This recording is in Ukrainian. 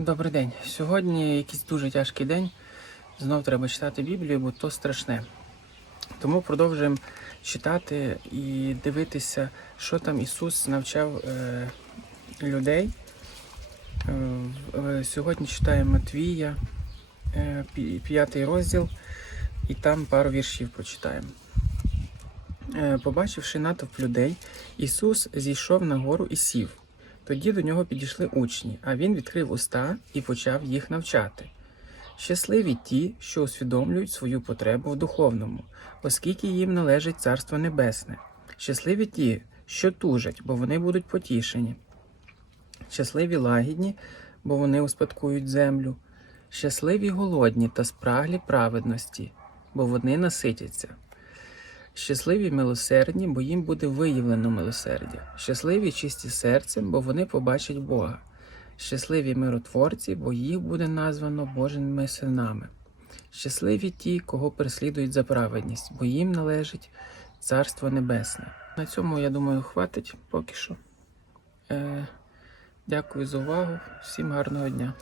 Добрий день. Сьогодні якийсь дуже тяжкий день. Знов треба читати Біблію, бо то страшне. Тому продовжуємо читати і дивитися, що там Ісус навчав е, людей. Е, е, сьогодні читаємо Матвія, е, п'ятий розділ, і там пару віршів прочитаємо. Е, Побачивши натовп людей, Ісус зійшов на гору і сів. Тоді до нього підійшли учні, а він відкрив уста і почав їх навчати. Щасливі ті, що усвідомлюють свою потребу в духовному, оскільки їм належить Царство Небесне. Щасливі ті, що тужать, бо вони будуть потішені. Щасливі лагідні, бо вони успадкують землю. Щасливі голодні та спраглі праведності, бо вони наситяться. Щасливі милосердні, бо їм буде виявлено милосердя. Щасливі чисті серцем, бо вони побачать Бога. Щасливі миротворці, бо їх буде названо Божими синами. Щасливі ті, кого переслідують за праведність, бо їм належить Царство Небесне. На цьому, я думаю, хватить поки що. Е, дякую за увагу. Всім гарного дня.